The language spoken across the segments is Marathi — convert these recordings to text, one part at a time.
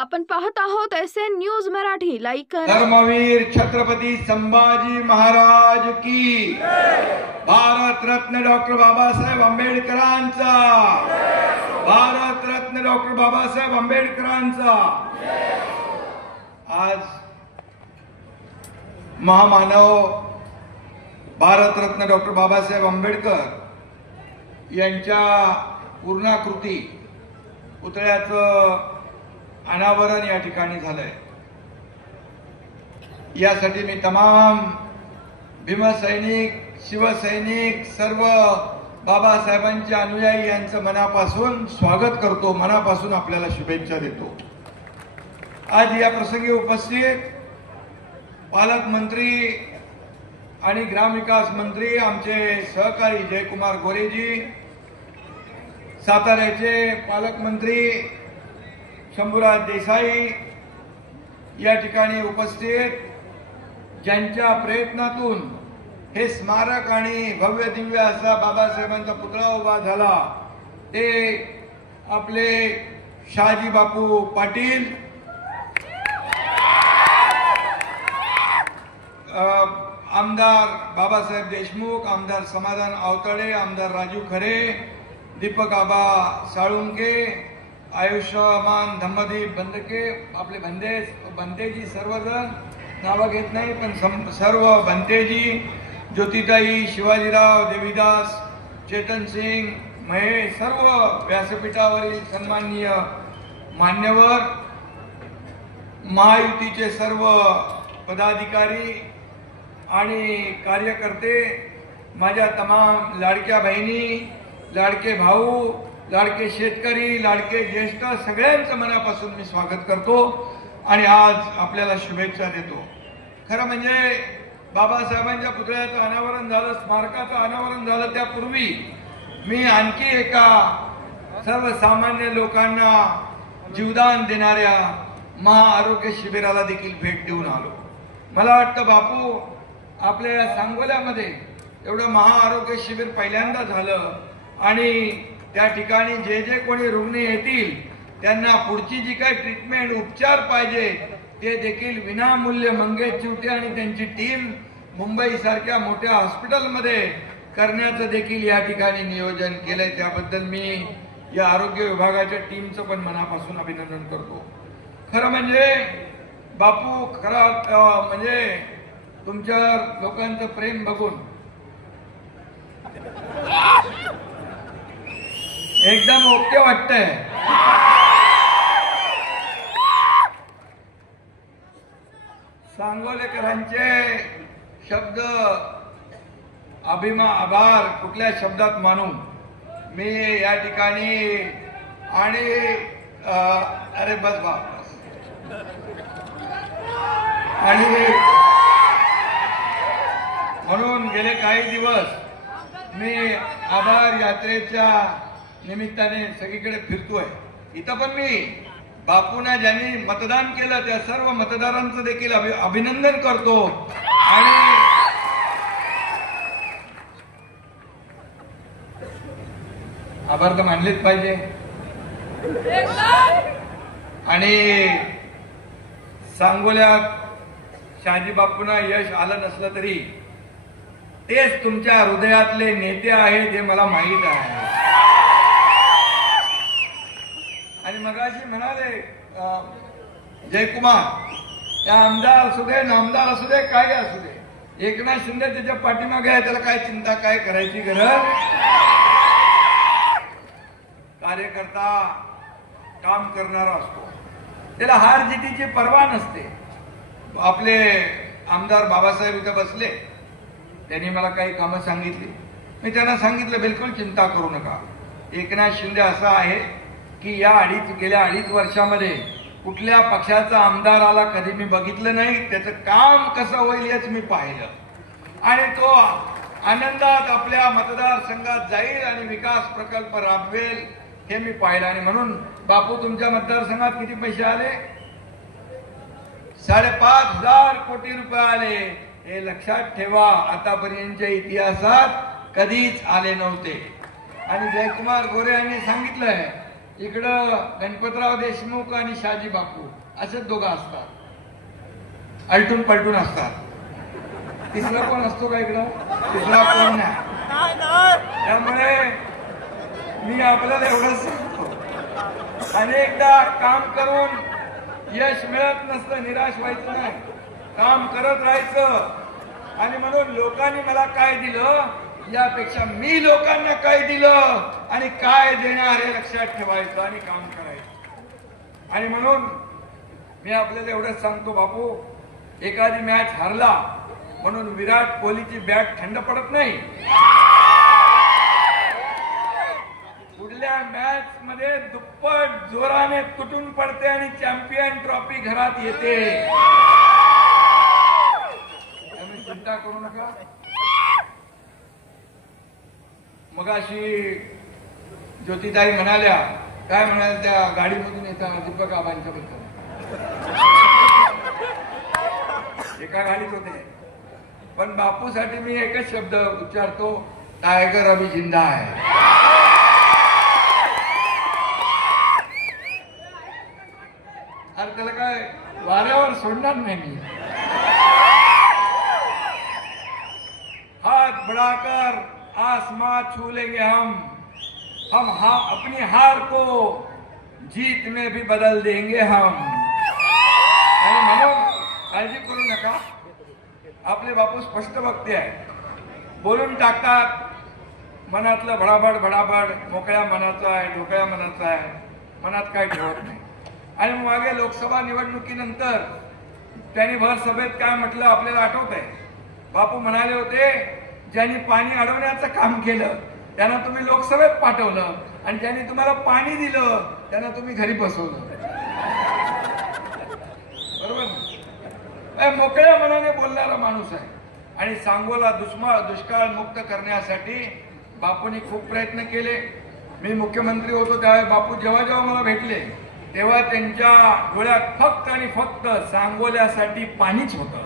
आपण पाहत आहोत SN न्यूज मराठी. लाईक करा. धर्मवीर छत्रपती संभाजी महाराज की भारत रत्न डॉक्टर बाबासाहेब आंबेडकरांचा, भारत रत्न डॉक्टर बाबासाहेब आंबेडकरांचा. आज महामानव भारतरत्न डॉक्टर बाबासाहेब आंबेडकर यांच्या पूर्णाकृती पुतळ्याचं अनावरण या ठिकाणी झालंय. यासाठी मी तमाम भीमसैनिक, शिवसैनिक, सर्व बाबासाहेबांचे अनुयायी यांचं मनापासून स्वागत करतो, मनापासून आपल्याला शुभेच्छा देतो. आज या प्रसंगी उपस्थित पालकमंत्री आणि ग्रामविकास मंत्री आमचे सहकारी जयकुमार गोरेजी, साताऱ्याचे पालकमंत्री शंभूराज देसाई या ठिकाणी उपस्थित, ज्यांच्या प्रयत्नातून हे स्मारक आणि भव्य दिव्य असा बाबासाहेबांचा पुतळा उभा झाला, ते आपले शहाजी बापू पाटील, आमदार बाबासाहेब देशमुख, आमदार समाधान आवताडे, आमदार राजू खरे, दीपक आबा साळुंके, आयुष्यमान धम्मदीप बंदके, आपले बंतेजी, सर्वजण नावं घेत नाही पण सर्व बंतेजी, ज्योतिताई, शिवाजीराव, देवीदास, चेतन सिंग, महेश, सर्व व्यासपीठावरील सन्माननीय मान्यवर, महायुतीचे सर्व पदाधिकारी आणि कार्यकर्ते, माझ्या तमाम लाडक्या बहिणी, लाडके भाऊ, लाडके शेतकरी, लाडके ज्येष्ठ, सगळ्यांचं मनापासून मी स्वागत करतो आणि आज आपल्याला शुभेच्छा देतो. खरं म्हणजे बाबासाहेबांच्या पुतळ्याचं अनावरण झालं, स्मारकाचं अनावरण झालं, त्यापूर्वी मी आणखी एका सर्वसामान्य लोकांना जीवदान देणाऱ्या महाआरोग्य शिबिराला देखील भेट देऊन आलो. मला वाटतं बापू आपल्या या सांगोल्यामध्ये एवढं महाआरोग्य शिबिर पहिल्यांदा झालं आणि त्या ठिकाणी जे जे कोणी रुग्ण येतील त्यांना पुढची जी काही ट्रीटमेंट, उपचार पाहिजे ते देखील विनामूल्य मंगेश चिवटे आणि त्यांची टीम मुंबई सारख्या मोठ्या हॉस्पिटलमध्ये करण्याचं देखील या ठिकाणी नियोजन केलंय. त्याबद्दल मी या आरोग्य विभागाच्या टीमचं पण मनापासून अभिनंदन करतो. खरं म्हणजे बापू, खरं म्हणजे तुमच्या लोकांचं प्रेम बघून एकदम ओके वाटतंय. सांगोलेकरांचे शब्द आभार कुठल्या शब्दात मानू मी या ठिकाणी. आणि अरे बस बाप, आणि म्हणून गेले काही दिवस मी आभार यात्रेच्या निमित्ताने सगळीकडे फिरतोय. इथं पण मी बापूंना ज्यांनी मतदान केलं त्या सर्व मतदारांचं देखील अभिनंदन करतो. आणि आभार तर मानलेच पाहिजे. आणि सांगोल्यात शहाजी बापूंना यश आलं नसलं तरी तेच तुमच्या हृदयातले नेते आहेत हे मला माहीत आहे. आणि मगाशी म्हणाले जयकुमार, त्या आमदार असू दे, नामदार असू दे, काय असू दे, एकनाथ शिंदे त्याच्या पाठीमागे आहे, त्याला काय चिंता, काय करायची गरज. कार्यकर्ता काम करणारा असतो, त्याला हार जितीची पर्वा नसते. आपले आमदार बाबासाहेब इथं बसले, त्यांनी मला काही कामं सांगितली. मी त्यांना सांगितलं बिलकुल चिंता करू नका. एकनाथ शिंदे असा आहे की गेल्या अडीच वर्षामध्ये कुठल्या पक्षाचा आमदार आला कधी मी बघितलं नाही, त्याचं काम कसं होईल हेच मी पाहिलं आणि तो आनंदात आपल्या मतदारसंघात जाईल आणि विकास प्रकल्प राबवेल हे मी पाहिलं. आणि म्हणून बापू, तुमच्या मतदारसंघात किती पैसे आले? 5,500 कोटी रुपये आले. हे लक्षात ठेवा, आतापर्यंतच्या इतिहासात कधीच आले नव्हते. आणि जयकुमार गोरे यांनी सांगितलंय इकडं गणपतराव देशमुख आणि शहाजी बापू असेच दोघं असतात, आलटून पलटून असतात. तिसरा कोण असतो का इकडं? तिसरा कोण नाही. त्यामुळे मी आपल्याला एवढंच सांगतो, अनेकदा काम करून यश मिळत नसतं, निराश व्हायचं नाही, काम करत राहायचं. आणि म्हणून लोकांनी मला काय दिलं यापेक्षा मी लोकांना काय दिलं आणि काय देणार हे लक्षात ठेवायचं आणि काम करायचं. आणि म्हणून मी आपल्याला एवढंच सांगतो बापू, एखादी मॅच हारला म्हणून विराट कोहलीची बॅट थंड पडत नाही. पुढल्या मॅच मध्ये दुप्पट जोराने तुटून पडते आणि चॅम्पियन ट्रॉफी घरात येते. त्यामुळे चिंता करू नका. मगाशी ज्योतिताई म्हणाल्या, काय म्हणाल्या त्या गाडीमधून येतात दीपक आबांच्या बद्दल. एका गाडीत होते, पण बापूसाठी मी एकच शब्द उच्चारतो, टायगर अभी जिंदा है. अरे त्याला काय वाऱ्यावर सोडणार नाही मी. हाथ बढ़ाकर आसमां छू लेंगे हम अपनी हार को जीत में भी बदल देंगे हम. आणि म्हणून काळजी करू नका. आपले बापू स्पष्ट वक्ते आहे, बोलून टाकतात. मनातलं भडाभड भडाभड मोकळ्या मनाचं आहे, ढोकळ्या मनाचं आहे, मनात काय ठेवत नाही. आणि मागे लोकसभा निवडणुकीनंतर त्यांनी भर सभेत काय म्हटलं आपल्याला आठवत आहे. बापू म्हणाले होते, ज्यांनी पाणी अडवण्याचं काम केलं त्यांना तुम्ही लोकसभेत पाठवलं आणि ज्यांनी तुम्हाला पाणी दिलं त्यांना तुम्ही घरी बसवलं. बरोबर. मोकळ्या मनाने बोलणारा माणूस आहे. आणि सांगोला दुष्काळ मुक्त करण्यासाठी बापूंनी खूप प्रयत्न केले. मी मुख्यमंत्री होतो त्यावेळी बापू जेव्हा जेव्हा मला भेटले तेव्हा त्यांच्या डोळ्यात फक्त आणि फक्त सांगोल्यासाठी पाणीच होतं.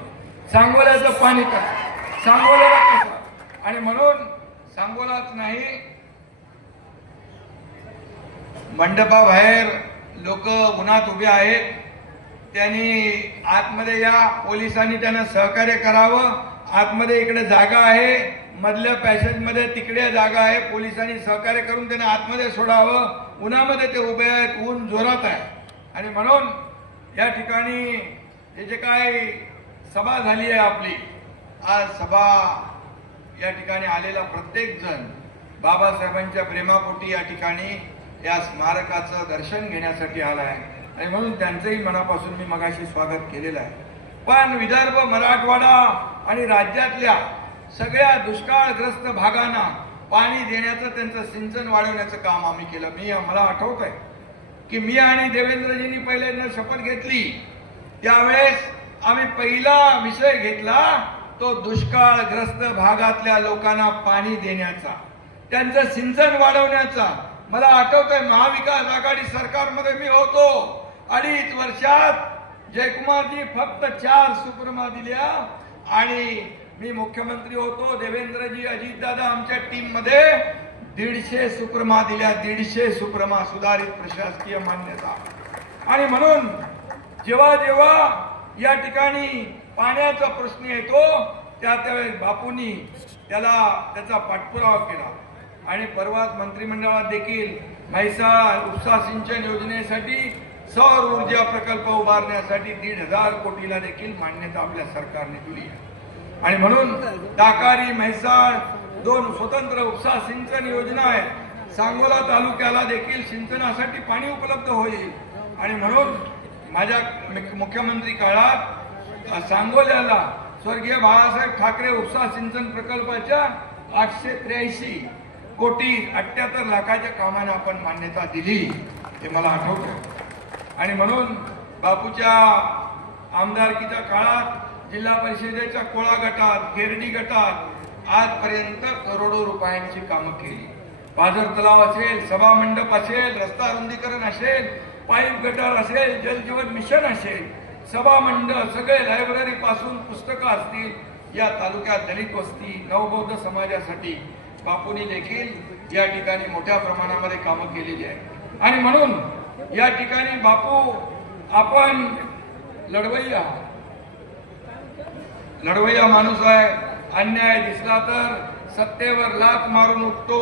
सांगोल्याचं पाणी कसं, सांगोल्याला कसं. आणि म्हणून सांगोलाच नाही, मंडपाबाहेर लोक उन्हात उभे आहेत, त्यांनी आतमध्ये या, पोलिसांनी त्यांना सहकार्य करावं. आतमध्ये इकडे जागा आहे, मधल्या पॅसेजमध्ये तिकडे जागा आहे, पोलिसांनी सहकार्य करून त्यांना आतमध्ये सोडावं. उन्हामध्ये ते उभे आहेत, ऊन जोरात आहे. आणि म्हणून या ठिकाणी हे जे काय सभा झाली आहे आपली, आज सभा या ठिकाणी आलेला प्रत्येक जण बाबासाहेबांच्या प्रेमापोटी या ठिकाणी या स्मारकाचं दर्शन घेण्यासाठी आला आहे. आणि म्हणून त्यांचंही मनापासून मी मगाशी स्वागत केलेलं आहे. पण विदर्भ, मराठवाडा आणि राज्यातल्या सगळ्या दुष्काळग्रस्त भागांना पाणी देण्याचं, त्यांचं सिंचन वाढवण्याचं काम आम्ही केलं. मला आठवत आहे की मी आणि देवेंद्रजींनी पहिल्यांदा शपथ घेतली त्यावेळेस आम्ही पहिला विषय घेतला तो दुष्काळग्रस्त भागातल्या लोकांना पाणी देण्याचा, त्यांचं सिंचन वाढवण्याचा. मला आठवतंय महाविकास आघाडी सरकारमध्ये मी होतो, 2.5 वर्षात जयकुमारजी फक्त 4 सुप्रमा दिल्या आणि मी मुख्यमंत्री होतो, देवेंद्रजी, अजितदादा आमच्या टीम मध्ये 150 सुप्रमा दिल्या. 150 सुप्रमा, सुधारित प्रशासकीय मान्यता. आणि म्हणून जेव्हा जेव्हा या ठिकाणी पाण्याचा प्रश्न येतो त्यावेळेस बापूंनी त्याचा पाठपुरावा केला. आणि परवाच मंत्रिमंडळात देखील म्हैसाळ उपसा सिंचन योजनेसाठी सौर ऊर्जा प्रकल्प उभारण्यासाठी 1,500 कोटीला देखील मान्यता आपल्या सरकारने दिली. आणि म्हणून ताकारी, म्हैसाळ 2 स्वतंत्र उपसा सिंचन योजना आहेत. सांगोला तालुक्याला देखील सिंचनासाठी पाणी उपलब्ध होईल. आणि म्हणून माझ्या मुख्यमंत्री काळात सांगोल्याला स्वर्गीय बाळासाहेब ठाकरे उपसा सिंचन प्रकल्पाच्या 883 कोटी 78 लाखाच्या कामांना आपण मान्यता दिली, हे मला आठवतं. आणि म्हणून बापूच्या आमदारकीच्या काळात जिल्हा परिषदेच्या कोळा गटात, खेरडी गटात आजपर्यंत करोडो रुपयांची कामं केली. पाझर तलाव असेल, सभा मंडप असेल, रस्ता रुंदीकरण असेल, पाईप गटार असेल, जलजीवन मिशन असेल, सभा मंडळ, सगळे लायब्ररी पासून पुस्तकं असतील. या तालुक्यात दलित वस्ती, नवबौद्ध समाजासाठी बापूंनी देखील या ठिकाणी मोठ्या प्रमाणामध्ये कामं केलेली आहे. आणि म्हणून या ठिकाणी बापू आपण लढवय्या माणूस आहे. अन्याय दिसला तर सत्तेवर लाथ मारून उठतो,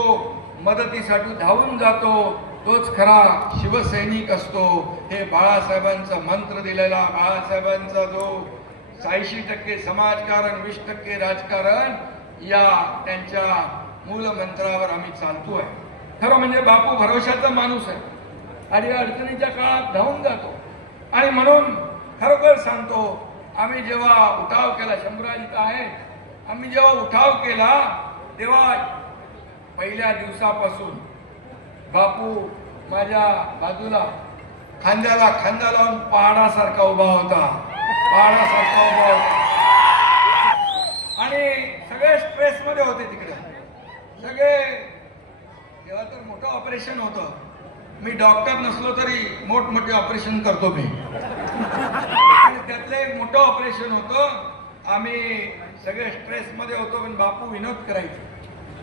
मदतीसाठी धावून जातो, तोच खरा शिवसैनिक असतो. हे बाळासाहेबांचा मंत्र दिलेला, बाळासाहेबांचा जो 86% समाजकारण 20% राजकारण, या त्यांच्या मूल मंत्रावर आम्ही चालतोय. खरं म्हणजे बापू भरोशाचा माणूस आहे आणि अडचणीच्या काळात धावून जातो. आणि म्हणून खरोखर सांगतो, आम्ही जेव्हा उठाव केला, शंभूराज आहे, आम्ही जेव्हा उठाव केला तेव्हा पहिल्या दिवसापासून बापू माझ्या बाजूला खांद्याला खांदा लावून पहाडासारखा उभा होता, पहाडासारखा उभा होता. आणि सगळे स्ट्रेस मध्ये होते तिकडे सगळे. तेव्हा तर मोठं ऑपरेशन होतं. मी डॉक्टर नसलो तरी मोठमोठे ऑपरेशन करतो मी. त्यातलं एक मोठं ऑपरेशन होतं. आम्ही सगळे स्ट्रेस मध्ये होतो, पण बापू विनोद करायचे,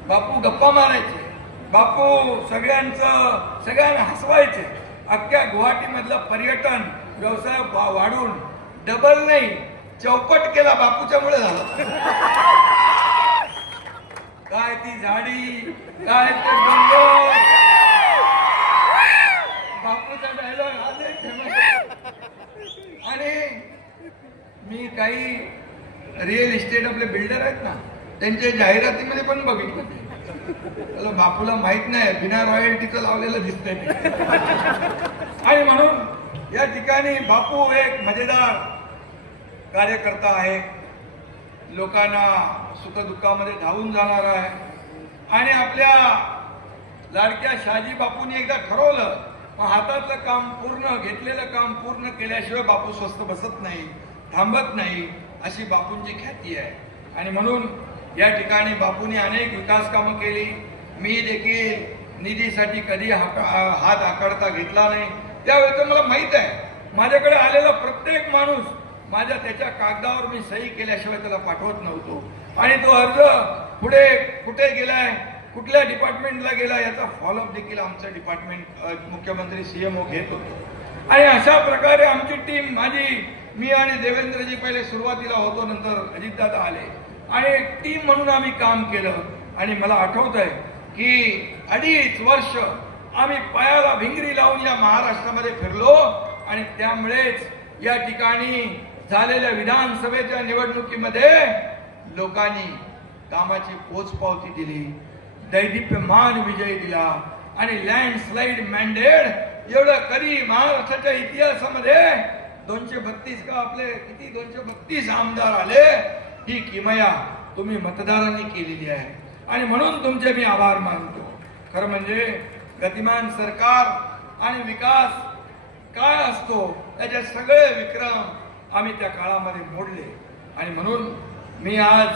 बापू गप्पा मारायचे, बापू सगळ्यांना हसवायचे. अख्ख्या गुवाहाटी मधलं पर्यटन व्यवसाय वाढून डबल नाही चौपट केला बापूच्यामुळे झाला. काय ती झाडी, काय ते डोंगर, बापूचा डायलॉग आज एक फेमस. आणि मी काही रिअल इस्टेट आपले बिल्डर आहेत ना, त्यांच्या जाहिरातीमध्ये पण बघितलं, बापूला माहित नाही बिना रॉयल्टीचं लावलेलं दिसतंय. आणि म्हणून या ठिकाणी बापू एक मजेदार कार्यकर्ता आहे, लोकांना सुखदुःखामध्ये धावून जाणार आहे. आणि आपल्या लाडक्या शहाजी बापूंनी एकदा ठरवलं, हातातलं काम पूर्ण, घेतलेलं काम पूर्ण केल्याशिवाय बापू स्वस्थ बसत नाही, थांबत नाही, अशी बापूंची ख्याती आहे. आणि म्हणून या ठिकाणी बापूंनी अनेक विकास कामं केली. मी देखील निधीसाठी कधी हात आकडता घेतला नाही. त्यावेळेस मला माहित आहे, माझ्याकडे आलेला प्रत्येक माणूस माझ्या त्याच्या कागदावर मी सही केल्याशिवाय त्याला पाठवत नव्हतो. आणि तो अर्ज पुढे कुठे गेलाय, कुठल्या डिपार्टमेंटला गेला, याचा फॉलोअप देखील आमचं डिपार्टमेंट मुख्यमंत्री सीएमओ घेत होतो. आणि अशा प्रकारे आमची टीम, मी आणि देवेंद्रजी पहिले सुरुवातीला होतो, नंतर अजितदादा आले, आणि टीम म्हणून आम्ही काम केलं. आणि मला आठवत आहे की 2.5 वर्ष आम्ही पायाला भिंगरी लावून या महाराष्ट्रामध्ये फिरलो. आणि त्यामुळेच या ठिकाणी झालेल्या विधानसभेच्या निवडणुकीमध्ये लोकांनी कामाची पोचपावती दिली, दैदिप्यमान विजय दिला. आणि लँडस्लाइड मॅन्डेट एवढं कधी महाराष्ट्राच्या इतिहासामध्ये 232 का आपले किती 232 आमदार आले, ही किमया तुम्ही मतदारांनी केलेली आहे. आणि म्हणून तुमचे मी आभार मानतो. खरं म्हणजे गतिमान सरकार आणि विकास काय असतो त्याचे सगळे विक्रम आम्ही त्या काळामध्ये मोडले. आणि म्हणून मी आज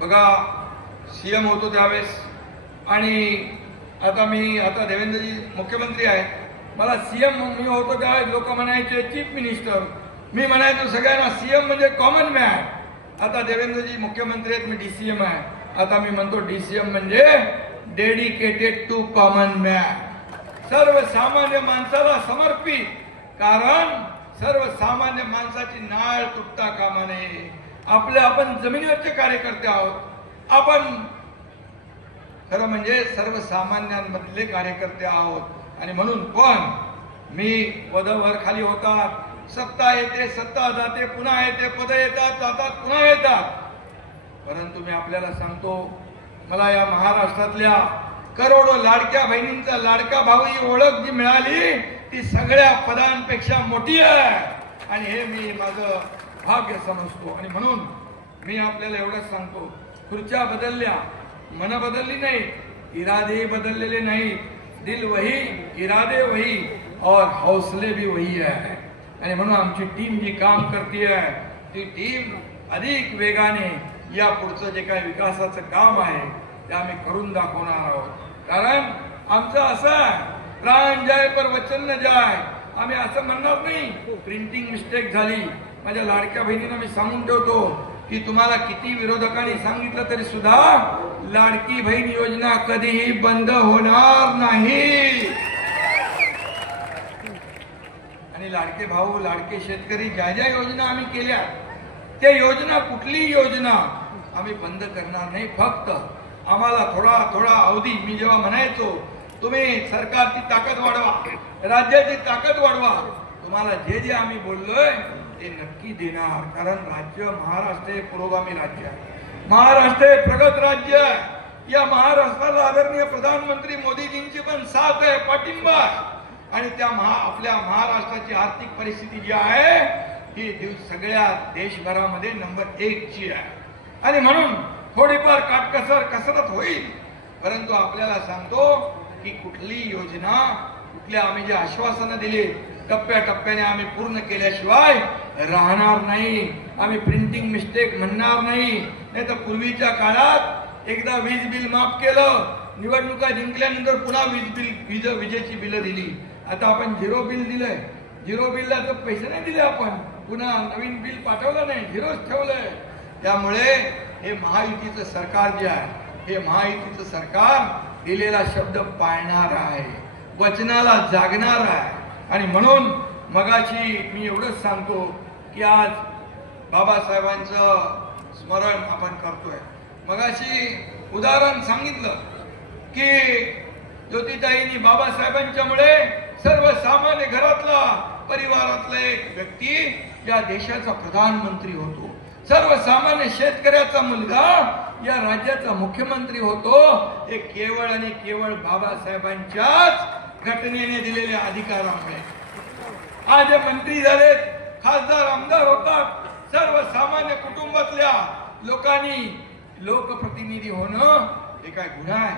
बघा सीएम होतो त्यावेळेस, आणि आता देवेंद्रजी मुख्यमंत्री आहेत, मला सीएम मी होतो त्यावेळेस लोक म्हणायचे चीफ मिनिस्टर, मी म्हणायचो सगळ्यांना सीएम म्हणजे कॉमन मॅन. आता देवेंद्रजी मुख्यमंत्री आहेत, मी डीसीएम आहे. आता मी म्हणतो डीसीएम म्हणजे डेडिकेटेड टू कॉमन मॅन, सर्वसामान्य माणसाला समर्पित. कारण सर्वसामान्य माणसाची नाळ तुटता कामा नये. आपण जमिनीवरचे कार्यकर्ते आहोत, आपण खरं म्हणजे सर्वसामान्यांमधले कार्यकर्ते आहोत. आणि म्हणून पण मी पदवर खाली होतात, सत्ता येते सत्ता जाते, पुन्हा येते, पद येतात जातात, पुन्हा येतात. परंतु मी आपल्याला सांगतो, मला या महाराष्ट्रातल्या करोडो लाडक्या बहिणींचा लाडका भाऊ ही ओळख जी मिळाली ती सगळ्या पदांपेक्षा मोठी आहे. आणि हे मी माझं भाग्य समजतो. आणि म्हणून मी आपल्याला एवढंच सांगतो, खुर्च्या बदलल्या, मन बदलली नाही, इरादे बदललेले नाही. दिल वही, इरादे वही और हौसले भी वही है. आणि म्हणून आमची टीम जी काम करते आहे ती टीम अधिक वेगाने या पुढचं जे काही विकासाचं काम आहे ते आम्ही करून दाखवणार आहोत. कारण आमचं असं आहे, प्राण जाय पर वचन न जाय. आम्ही असं म्हणणार नाही प्रिंटिंग मिस्टेक झाली. माझ्या लाडक्या बहिणींना मी सांगून ठेवतो की तुम्हाला किती विरोधकांनी सांगितलं तरी सुद्धा लाडकी बहीण योजना कधीही बंद होणार नाही. आणि लाडके भाऊ लाडके शेतकरी ज्या ज्या योजना आम्ही केल्या त्या योजना कुठलीही योजना आम्ही बंद करणार नाही. फक्त आम्हाला थोडा थोडा अवधी मी जेव्हा म्हणायचो तुम्ही सरकारची ताकद वाढवा, राज्याची ताकद वाढवा, तुम्हाला जे जे आम्ही बोललोय ते नक्की देणार. कारण राज्य महाराष्ट्र हे पुरोगामी राज्य आहे, महाराष्ट्र हे प्रगत राज्य आहे. या महाराष्ट्राला आदरणीय प्रधानमंत्री मोदीजींची पण साथ आहे, पाठिंबा आहे. आणि त्या आपल्या महाराष्ट्राची आर्थिक परिस्थिती जी आहे ही सगळ्या देशभरामध्ये नंबर 1 ची आहे. आणि म्हणून थोडीफार कसरत होईल, परंतु आपल्याला सांगतो की कुठली योजना कुठल्या आम्ही जे आश्वासनं दिली टप्प्याटप्प्याने आम्ही पूर्ण केल्याशिवाय राहणार नाही. आम्ही प्रिंटिंग मिस्टेक म्हणणार नाही. नाही तर पूर्वीच्या काळात एकदा वीज बिल माफ केलं, निवडणुका जिंकल्यानंतर पुन्हा विजेची बिलं दिली. आता आपण 0 बिल दिलंय, 0 बिलला तर पैसे नाही दिले, आपण पुन्हा नवीन बिल पाठवलं नाही, 0च ठेवलंय. त्यामुळे हे महायुतीचं सरकार जे आहे हे महायुतीचं सरकार दिलेला शब्द पाळणार आहे, वचनाला जागणार आहे. आणि म्हणून मगाशी मी एवढंच सांगतो की आज बाबासाहेबांचं स्मरण आपण करतोय. मगाशी उदाहरण सांगितलं की ज्योतिताईंनी बाबासाहेबांच्यामुळे सर्वसामान्य घरातला परिवारातला एक व्यक्ती या देशाचा प्रधानमंत्री होतो, सर्वसामान्य शेतकऱ्याचा मुलगा या राज्याचा मुख्यमंत्री होतो. हे केवळ आणि केवळ बाबासाहेबांच्याच घटनेने दिलेल्या अधिकारामुळे. आज जे मंत्री झालेत, खासदार आमदार होतात, सर्वसामान्य कुटुंबातल्या लोकांनी लोकप्रतिनिधी होणं हे काय गुन्हा आहे?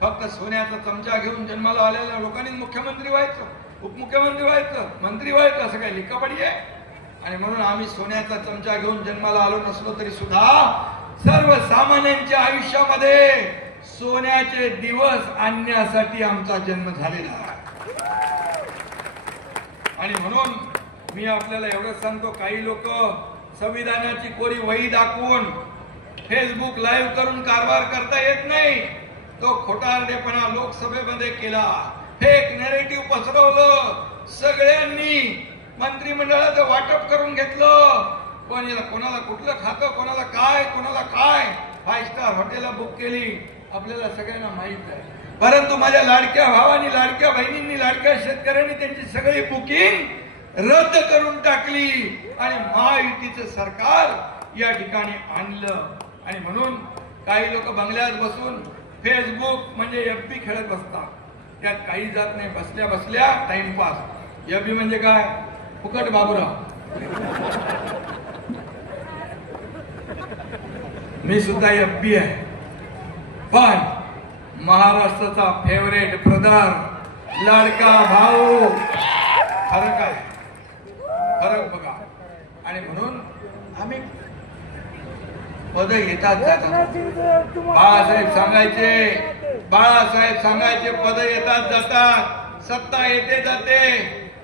फक्त सोन्याचा चमचा घेऊन जन्माला आलेल्या लोकांनी मुख्यमंत्री व्हायचं, उपमुख्यमंत्री व्हायचं, मंत्री व्हायचं असं काय लिखापडी आहे? आणि म्हणून आम्ही सोन्याचा चमचा घेऊन जन्माला आलो नसलो तरी सुद्धा सर्वसामान्यांच्या आयुष्यामध्ये सोन्याचे दिवस आणण्यासाठी आमचा जन्म झालेला आहे. आणि म्हणून मी आपल्याला एवढंच सांगतो, काही लोक संविधानाची कोरी वही दाखवून फेसबुक लाईव्ह करून कारभार करता येत नाही, तो खोटारडेपणा लोकसभेमध्ये केला, फेक नॅरेटिव्ह पसरवलं, सगळ्यांनी मंत्रिमंडळाचं वाटप करून घेतलं, कोणाला कुठलं खातं, कोणाला काय 5 स्टार हॉटेल बुक केली, आपल्याला सगळ्यांना माहित आहे. परंतु माझ्या लाडक्या भावांनी, लाडक्या बहिणींनी, लाडक्या शेतकऱ्यांनी त्यांची सगळी बुकिंग रद्द करून टाकली आणि महायुतीचं सरकार या ठिकाणी आणलं. आणि म्हणून काही लोक बंगल्यात बसून फेसबुक म्हणजे FB खेळत बसतात, त्यात काही जात नाही, बसल्या बसल्या टाइमपास. FB म्हणजे काय? फुकट बाबूराव. मी सुद्धा FB आहे, पण महाराष्ट्राचा फेवरेट ब्रदर, लाडका भाऊ, फरक आहे, फरक बघा. आणि म्हणून आम्ही पद येतात जातात. बाळासाहेब सांगायचे पद येतात जातात, सत्ता येते जाते,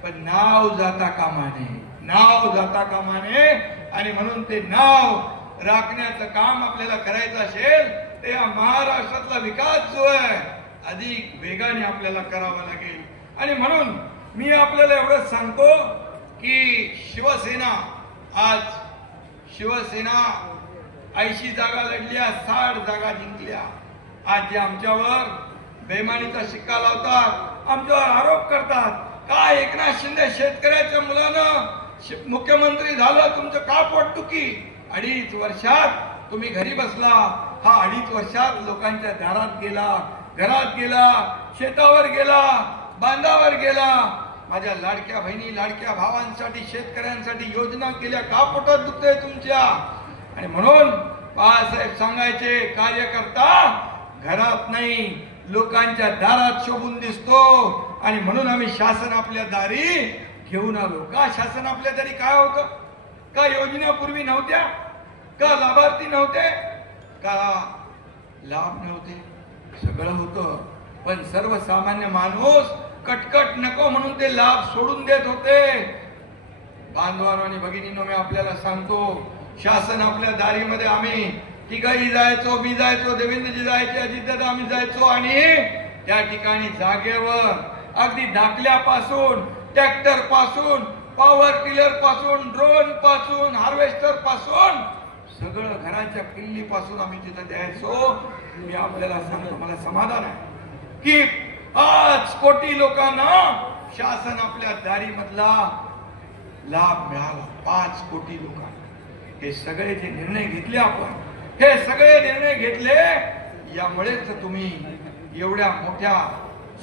पण नाव जाता कामा नये, नाव जाता कामा नये. आणि म्हणून ते नाव राखण्याचं काम आपल्याला करायचं असेल तर या महाराष्ट्रातला विकास जो आहे अधिक वेगाने आपल्याला करावा लागेल. आणि म्हणून मी आपल्याला एवढंच सांगतो की शिवसेना 80 जागा लढल्या, 60 जागा जिंकल्या. आज जे आमच्यावर बेमानीचा शिक्का लावतात, आमच्यावर आरोप करतात, काय एकनाथ शिंदे शेतकऱ्याच्या मुलानं मुख्यमंत्री झालं, तुमचं का पोटदुखी? 2.5 वर्षात तुम्ही घरी बसला, हा 2.5 वर्षात लोकांच्या दारात गेला, घरात गेला, शेतावर गेला, बांधावर गेला. माझ्या लाडक्या बहिणी, लाडक्या भावांसाठी, शेतकऱ्यांसाठी योजना केल्या, का पोटात दुखतंय तुमच्या? आणि म्हणून बाळासाहेब सांगायचे, कार्यकर्ता घरात नाही लोकांच्या दारात शोभून दिसतो. आणि म्हणून आम्ही शासन आपल्या दारी घेऊन आलो. का शासन आपल्या दारी? काय होतं? का योजना पूर्वी नव्हत्या? का लाभार्थी नव्हते? का लाभ नव्हते? सगळं होतं, पण सर्वसामान्य माणूस कटकट नको म्हणून ते लाभ सोडून देत होते. बांधवांनो आणि भगिनींनो, मी आपल्याला सांगतो, शासन आपल्या दारीमध्ये आम्ही तिघही जायचो, मी जायचो, देवेंद्रजी जायचे, अजितदादा आम्ही जायचो आणि त्या ठिकाणी जागेवर अगदी दाखल्यापासून ट्रॅक्टर पासून, पॉवर टिलर पासून, ड्रोन पासून, हार्वेस्टर पासून सगळं घराच्या किल्ली पासून आम्ही तिथं द्यायचो. मी आपल्याला सांगतो, मला समाधान आहे की 5 कोटी लोकांना शासन आपल्या दारीमधला लाभ मिळाला. 5 कोटी लोकांना हे सगळे जे निर्णय घेतले आपण, हे सगळे निर्णय घेतले यामुळेच तुम्ही एवढ्या मोठ्या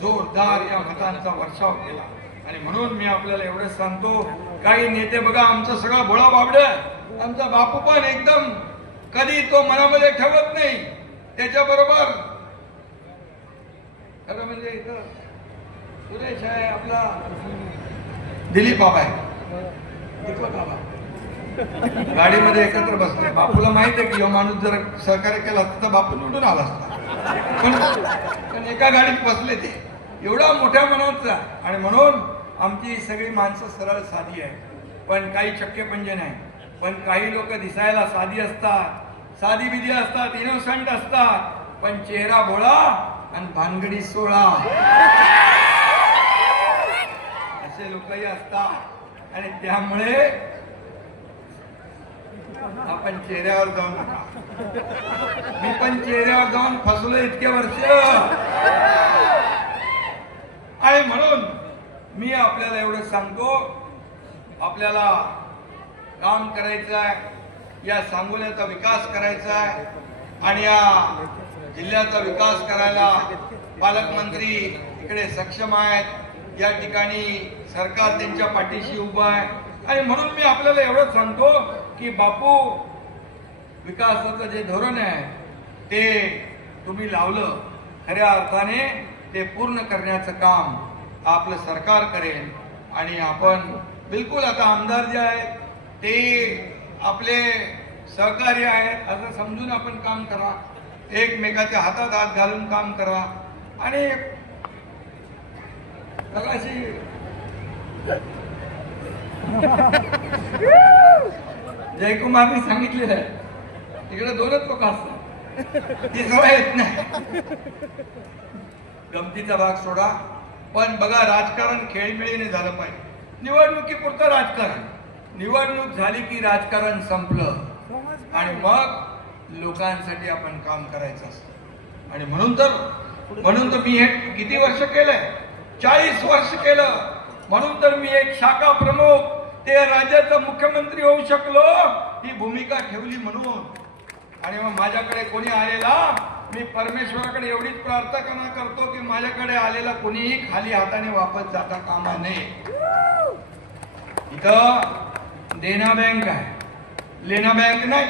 जोरदार या मतांचा वर्षाव केला. आणि म्हणून मी आपल्याला एवढंच सांगतो, काही नेते बघा आमचा सगळा भोळा बाबड, आमचा बापू पण एकदम कधी तो मनामध्ये ठेवत नाही. त्याच्याबरोबर खरं म्हणजे इथं सुरेश आहे, आपला दिलीप बाबा आहे, दीपक बाबा गाडीमध्ये एकत्र बसले. बापूला माहित आहे की हा माणूस जर सहकार्य केला असता तर बापू निवडून आला असता, पण एका गाडीत बसले ते, एवढा मोठ्या मनाचा. आणि म्हणून आमची सगळी माणसं सरळ साधी आहे, पण काही चक्केपंजे नाही. पण काही लोक दिसायला साधी असतात, साधी बिधी असतात, इनोसंट असतात, पण चेहरा भोळा आणि भानगडी 16 असे लोकही असतात. आणि त्यामुळे आपण चेहऱ्यावर जाऊ नका. मी पण चेहऱ्यावर जाऊन फसलो इतके वर्ष. आणि म्हणून मी आपल्याला एवढं सांगतो, आपल्याला काम करायचं आहे, या सांगोल्याचा विकास करायचा आहे. आणि या जिल्ह्याचा विकास करायला पालकमंत्री इकडे सक्षम आहेत. या ठिकाणी सरकार त्यांच्या पाठीशी उभं आहे. आणि म्हणून मी आपल्याला एवढंच सांगतो की बापू विकासाचं जे धोरण आहे ते तुम्ही लावलं, खऱ्या अर्थाने ते पूर्ण करण्याचं काम आपलं सरकार करेल. आणि आपण बिलकुल आता आमदार जे आहेत ते आपले सहकारी आहेत असं समजून आपण काम करा, एकमेकाच्या हातात हात घालून काम करा. आणि अशी जयकुमारने सांगितलेलं आहे, तिकडे 2च लोक असतात, तिसरा येत नाही. गमतीचा भाग सोडा, पण बघा राजकारण खेळीमेळीने झालं पाहिजे. निवडणुकीपुरतं राजकारण, निवडणूक झाली की राजकारण संपलं आणि मग लोकांसाठी आपण काम करायचं असतं. आणि म्हणून तर मी हे किती वर्ष केलंय, 40 वर्ष केलं. म्हणून तर मी एक शाखा प्रमुख ते राज्याचा मुख्यमंत्री होऊ शकलो, ही भूमिका ठेवली म्हणून. आणि मग माझ्याकडे कोणी आलेला, मी परमेश्वराकडे एवढीच प्रार्थना करतो की माझ्याकडे आलेला कोणीही खाली हाताने वापस जाता कामा नये. इथं देना बँक आहे, लेना बँक नाही.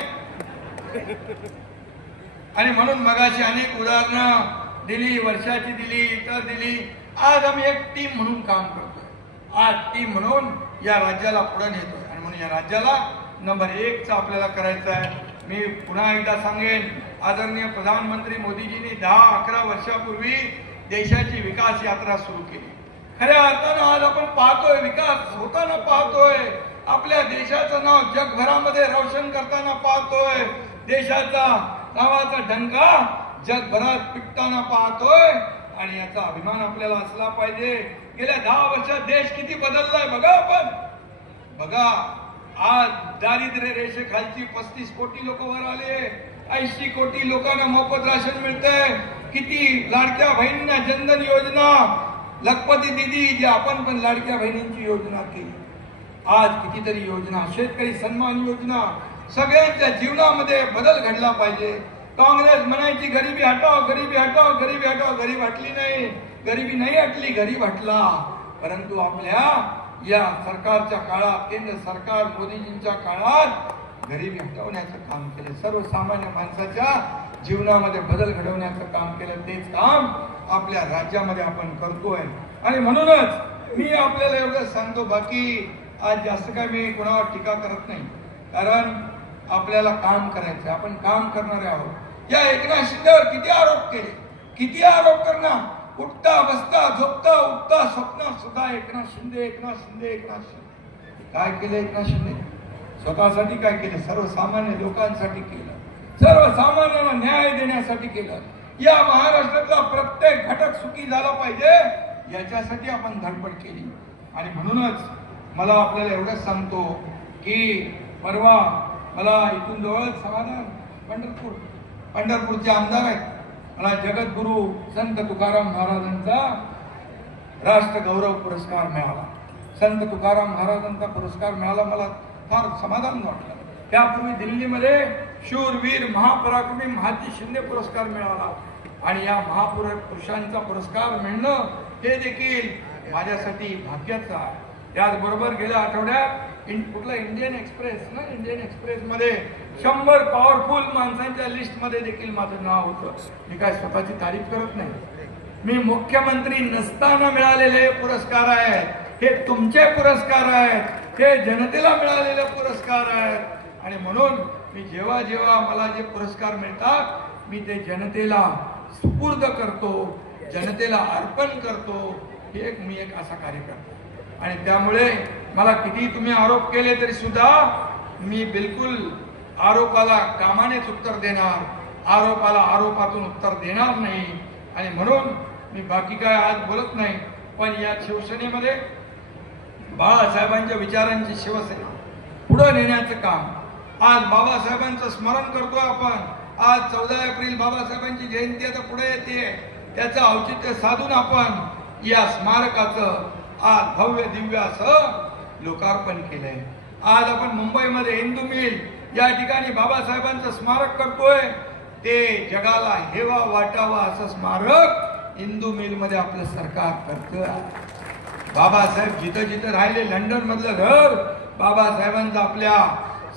आणि म्हणून मगाशी अनेक उदाहरणं दिली, वर्षाची दिली, इतर दिली. आज आम्ही एक टीम म्हणून काम करतोय. आज टीम म्हणून या राज्याला पुढे नेतोय. आणि म्हणून या राज्याला नंबर 1चा आपल्याला करायचं आहे. मी पुन्हा एकदा सांगेन, आदरणीय प्रधानमंत्री मोदीजींनी 10-11 वर्षापूर्वी देशाची विकास यात्रा सुरू केली. खऱ्या अर्थानं आज आपण पाहतोय, विकास होताना पाहतोय, आपल्या देशाचं नाव जगभरामध्ये रोशन करताना पाहतोय, देशाचा नावाचा डंका जगभरात पिटताना पाहतोय. आणि याचा अभिमान आपल्याला असला पाहिजे. गेल्या 10 वर्षात देश किती बदललाय बघा आपण. बघा, आज दारिद्र्य रेषेखालची 35 कोटी लोक वर आले, 80 कोटी लोकांना मोफत राशन मिळतंय. किती लाडक्या बहिणींना जनधन योजना, लखपती दिदी जे आपण पण लाडक्या बहिणींची योजना केली. आज कितीतरी योजना, शेतकरी सन्मान योजना, सगळ्यांच्या जीवनामध्ये बदल घडला पाहिजे. काँग्रेस म्हणायची गरिबी हटाव, गरिबी हटाव, गरिबी हटाव. गरीब हटली नाही, गरिबी नाही हटली, गरीब हटला. परंतु आपल्या या सरकारच्या काळात, केंद्र सरकार मोदीजींच्या काळात गरिबी हटवण्याचं काम केलं, सर्वसामान्य माणसाच्या जीवनामध्ये बदल घडवण्याचं काम केलं. तेच काम आपल्या राज्यामध्ये आपण करतोय. आणि म्हणूनच मी आपल्याला एवढं सांगतो, बाकी आज जास्त काय मी कोणावर टीका करत नाही, कारण आपल्याला काम करायचं, आपण काम करणारे आहोत. या एकनाथ शिंदेवर किती आरोप केले, किती आरोप करणार. उठता बसता झोपता उठता स्वप्नात सुद्धा एकनाथ शिंदे, एकनाथ शिंदे, एकनाथ शिंदे. काय केलं एकनाथ शिंदे? स्वतःसाठी काय केलं? सर्वसामान्य लोकांसाठी केलं, सर्वसामान्यांना न्याय देण्यासाठी केलं. या महाराष्ट्रातला प्रत्येक घटक सुखी झाला पाहिजे याच्यासाठी आपण धडपड केली. आणि म्हणूनच मला आपल्याला एवढंच सांगतो की परवा मला इथून जवळच समाधान पंढरपूरचे आमदार आहेत, मला जगद्गुरु संत तुकाराम महाराजांचा राष्ट्र गौरव पुरस्कार मिळाला. संत तुकाराम महाराजांचा पुरस्कार मिळाला, मला फार समाधान वाटलं. त्यापूर्वी दिल्लीमध्ये शूरवीर महापराक्रमी महाजी शिंदे पुरस्कार मिळाला आणि या महापुरुषांचा पुरस्कार मिळणं हे देखील माझ्यासाठी भाग्याचं आहे. त्याचबरोबर गेल्या आठवड्यात कुठला इंडियन एक्सप्रेस मध्ये 100 पॉवरफुल माणसांच्या लिस्ट मध्ये देखील माझं नाव होतं. मी काय स्वतःची तारीफ करत नाही, मी मुख्यमंत्री नसताना मिळालेले पुरस्कार आहेत, हे तुमचे पुरस्कार आहेत, हे जनतेला मिळालेले पुरस्कार आहेत. आणि म्हणून मी जेव्हा जेव्हा मला जे पुरस्कार मिळतात मी ते जनतेला सुपूर्द करतो, जनतेला अर्पण करतो. मी एक असा कार्य करतो. आणि त्यामुळे मला किती तुम्ही आरोप केले तरी सुद्धा मी बिलकुल आरोपाला कामानेच उत्तर देणार, आरोपाला आरोपातून उत्तर देणार नाही. आणि म्हणून मी बाकी काय आज बोलत नाही. पण या शिवसेनेमध्ये बाळासाहेबांच्या विचारांची शिवसेना पुढे नेण्याचं काम, आज बाबासाहेबांचं स्मरण करतोय आपण. आज 14 एप्रिल बाबासाहेबांची जयंती आता पुढे येते, त्याचं औचित्य साधून आपण या स्मारकाचं आज भव्य दिव्य असं लोकार्पण केलंय. आज आपण मुंबईमध्ये हिंदू मिल या ठिकाणी बाबासाहेबांचं स्मारक करतोय. ते जगाला हेवा वाटावा असं स्मारक हिंदू मिल मध्ये आपलं सरकार करतं. बाबासाहेब जिथं जिथं राहिले, लंडन मधलं घर बाबासाहेबांचं आपल्या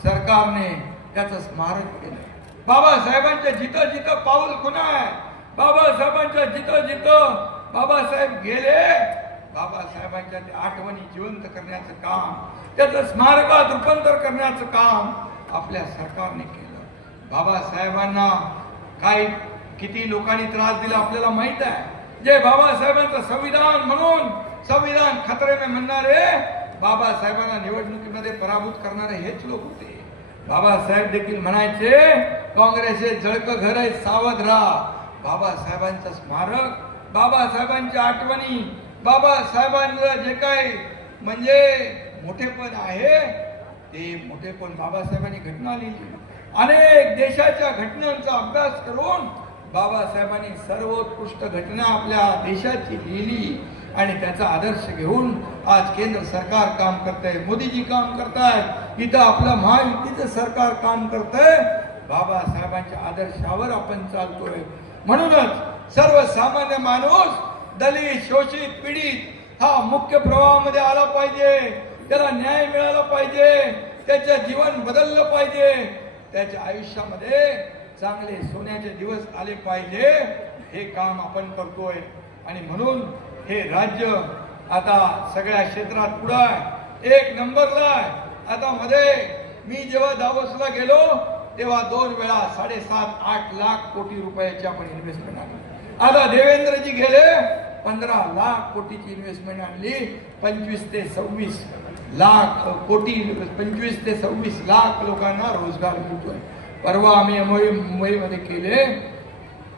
सरकारने त्याचं स्मारक केलं. बाबासाहेबांच्या जिथं जिथं पाऊल खुणा आहे, बाबासाहेबांच्या जिथं जिथं बाबासाहेब गेले, बाबासाहेबांच्या आठवणी जिवंत करण्याचं काम, त्याचं स्मारकात रूपांतर करण्याचं काम आपल्या सरकारने केलं. बाबासाहेबांना काही किती लोकांनी त्रास दिला आपल्याला माहित आहे. जे बाबासाहेबांचं संविधान म्हणून संविधान खतरे में म्हणणारे, बाबासाहेबांना निवडणुकीमध्ये पराभूत करणारे हेच लोक होते. बाबासाहेब देखील म्हणायचे काँग्रेसचे जळकं घर आहे, सावध राहा. बाबासाहेबांचं स्मारक, बाबासाहेबांच्या आठवणी, बाबासाहेबांचं जे काही म्हणजे मोठेपण आहे, ते मोठेपण बाबासाहेबांनी घटना लिहिली. अनेक देशाच्या घटनांचा अभ्यास करून बाबासाहेबांनी सर्वोत्कृष्ट घटना आपल्या देशाची लिहिली आणि त्याचा आदर्श घेऊन आज केंद्र सरकार काम करतंय, मोदीजी काम करतायत, इथं आपलं महायुतीचं सरकार काम करतंय. बाबासाहेबांच्या आदर्शावर आपण चालतोय. म्हणूनच सर्वसामान्य माणूस, दलित, शोषित, पीडित हा मुख्य प्रवाहामध्ये आला पाहिजे. त्याला न्याय मिळाला पाहिजे, त्याचं जीवन बदललं पाहिजे, त्याच्या आयुष्यामध्ये चांगले सोन्याचे दिवस आले पाहिजे. हे काम आपण करतोय. आणि म्हणून हे राज्य आता सगळ्या क्षेत्रात पुढे आहे, 1 नंबरला आहे. आता मध्ये मी जेव्हा दावोसला गेलो तेव्हा 2 वेळा 7.5-8 लाख कोटी रुपयाची आपण इन्व्हेस्टमेंट आणली. आता देवेंद्रजी गेले 15 लाख कोटीची इन्व्हेस्टमेंट आणली. 25 ते 26 लाख कोटी, 25 ते 26 लाख लोकांना रोजगार मिळतोय. परवा आम्ही मुंबईमध्ये केले.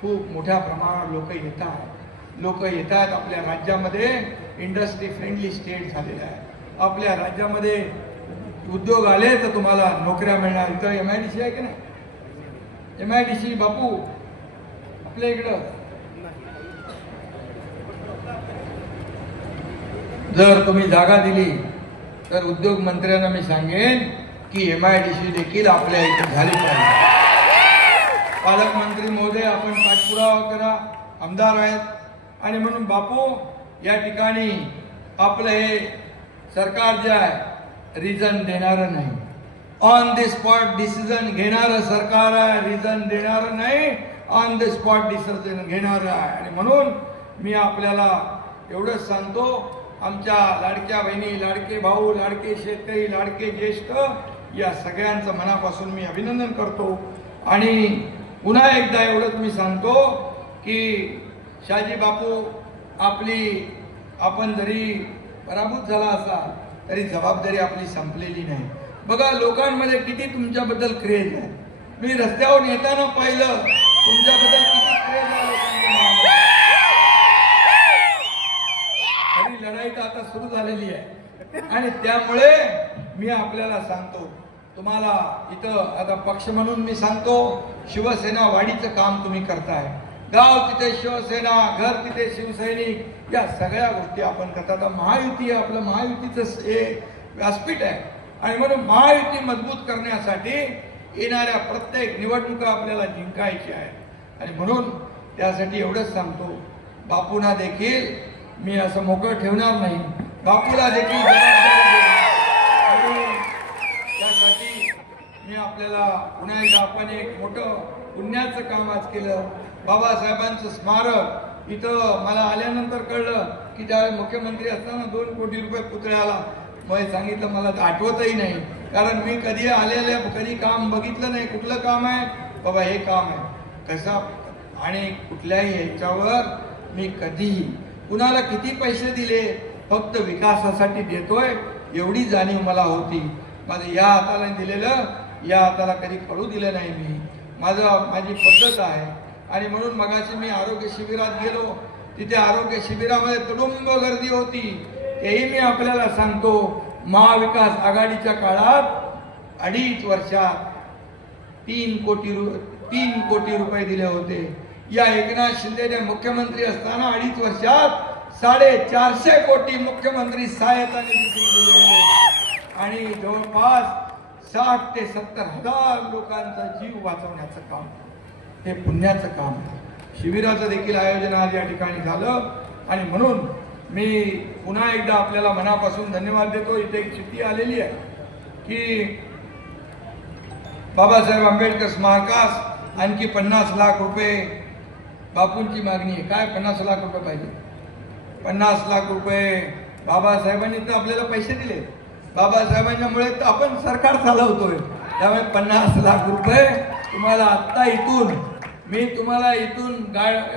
खूप मोठ्या प्रमाणावर लोक येत आहेत. आपल्या राज्यामध्ये इंडस्ट्री फ्रेंडली स्टेट झालेला आहे. आपल्या राज्यामध्ये उद्योग आले तर तुम्हाला नोकऱ्या मिळणार. इथं MIDC आहे की नाही? MIDC बापू आपल्या इकडं जर तुम्ही जागा दिली तर उद्योग मंत्र्यांना मी सांगेन की MIDC देखील आपल्या इथे झाली पाहिजे. पालकमंत्री महोदय आपण पाठपुरावा करा, आमदार आहेत. आणि म्हणून बापू या ठिकाणी आपलं हे सरकार जे आहे रिझन देणारं नाही, ऑन द स्पॉट डिसिजन घेणारं सरकार आहे. रिझन देणारं नाही, ऑन द स्पॉट डिसिजन घेणारं आहे. आणि म्हणून मी आपल्याला एवढंच सांगतो, आमच्या लाडक्या बहिणी, लाडके भाऊ, लाडके शेतकरी, लाडके ज्येष्ठ या सगळ्यांचं मनापासून मी अभिनंदन करतो. आणि पुन्हा एकदा एवढंच मी सांगतो की शहाजी बापू आपण जरी पराभूत झाला असाल तरी जबाबदारी आपली संपलेली नाही. बघा लोकांमध्ये किती तुमच्याबद्दल क्रेज आहे. मी रस्त्यावर येताना पाहिलं तुमच्याबद्दल किती क्रेज आहे लोकांच्या मनामध्ये. खरी लढाई तर आता सुरू झालेली आहे आणि त्यामुळे मी आपल्याला सांगतो, तुम्हाला इथं आता पक्ष म्हणून मी सांगतो, शिवसेना वाढीचं काम तुम्ही करताय. गाव तिथे शिवसेना, घर तिथे शिवसैनिक, या सगळ्या गोष्टी आपण करतात. महायुती आपलं महायुतीचं हे व्यासपीठ आहे आणि म्हणून महायुती मजबूत करण्यासाठी येणाऱ्या प्रत्येक निवडणुका आपल्याला जिंकायची आहे. आणि म्हणून त्यासाठी एवढंच सांगतो, बापूंना देखील मी असं मोकळं ठेवणार नाही. बापूला देखील जबाबदारी देणार. त्यासाठी मी आपल्याला पुन्हा एकदा, आपण एक मोठं पुण्याचं काम आज केलं. बाबासाहेबांचं स्मारक इथं मला आल्यानंतर कळलं की ज्यावेळी मुख्यमंत्री असताना 2 कोटी रुपये पुतळ्याला मग सांगितलं, मला आठवतही नाही, कारण मी कधी काम बघितलं नाही. कुठलं काम आहे बाबा, हे काम आहे कसं, आणि कुठल्याही ह्याच्यावर मी कधीही कुणाला किती पैसे दिले, फक्त विकासासाठी देतोय एवढी जाणीव मला होती. माझं या हाताला दिलेलं या हाताला कधी कळू दिलं नाही. माझी पद्धत आहे. आणि म्हणून मगाशी मी आरोग्य शिबिरात गेलो, तिथे आरोग्य शिबिरामध्ये तुडुंब गर्दी होती. तेही मी आपल्याला सांगतो, महाविकास आघाडीच्या काळात 2.5 वर्षात 3 कोटी रुपये दिले होते. या एकनाथ शिंदे मुख्यमंत्री असताना 2.5 वर्षात 450 कोटी मुख्यमंत्री सहायता निधी दिले आणि जवळपास 60 ते 70 हजार लोकांचा जीव वाचवण्याचं काम, हे पुण्याचं काम. शिबिराचं देखील आयोजन आज या ठिकाणी झालं आणि म्हणून मी पुन्हा एकदा आपल्याला मनापासून धन्यवाद देतो. इथे एक चिठ्ठी आलेली आहे की बाबासाहेब आंबेडकर स्मारकास आणखी 50 लाख रुपये बापूंची मागणी आहे. काय 50 लाख रुपये पाहिजे? 50 लाख रुपये बाबासाहेबांनी तर आपल्याला पैसे दिले, बाबासाहेबांच्यामुळे तर आपण सरकार चालवतोय. त्यामुळे 50 लाख रुपये तुम्हाला आत्ता तुम्हाला इथून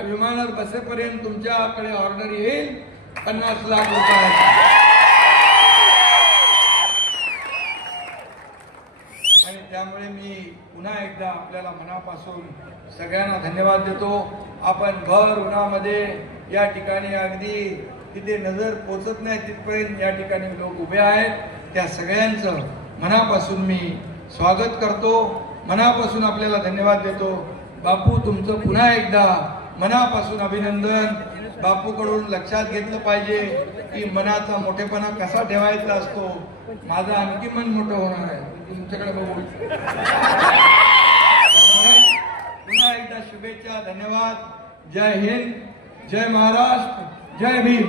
विमानावर बसेपर्यंत तुमच्याकडे ऑर्डर येईल 50 लाख रुपये. आणि त्यामुळे मी पुन्हा एकदा आपल्याला मनापासून सगळ्यांना धन्यवाद देतो. आपण भर उन्हामध्ये या ठिकाणी अगदी तिथे नजर पोचत नाही तिथपर्यंत या ठिकाणी लोक उभे आहेत. त्या सगळ्यांचं मनापासून मी स्वागत करतो, मनापासून आपल्याला धन्यवाद देतो. बापू, तुमचं पुन्हा एकदा मनापासून अभिनंदन. बापूकडून लक्षात घेतलं पाहिजे की मनाचा मोठेपणा कसा ठेवायचा असतो. माझं आणखी मन मोठं होणार आहे तुमच्याकडे बघून. पुन्हा एकदा शुभेच्छा, धन्यवाद. जय हिंद, जय महाराष्ट्र, जय भीम.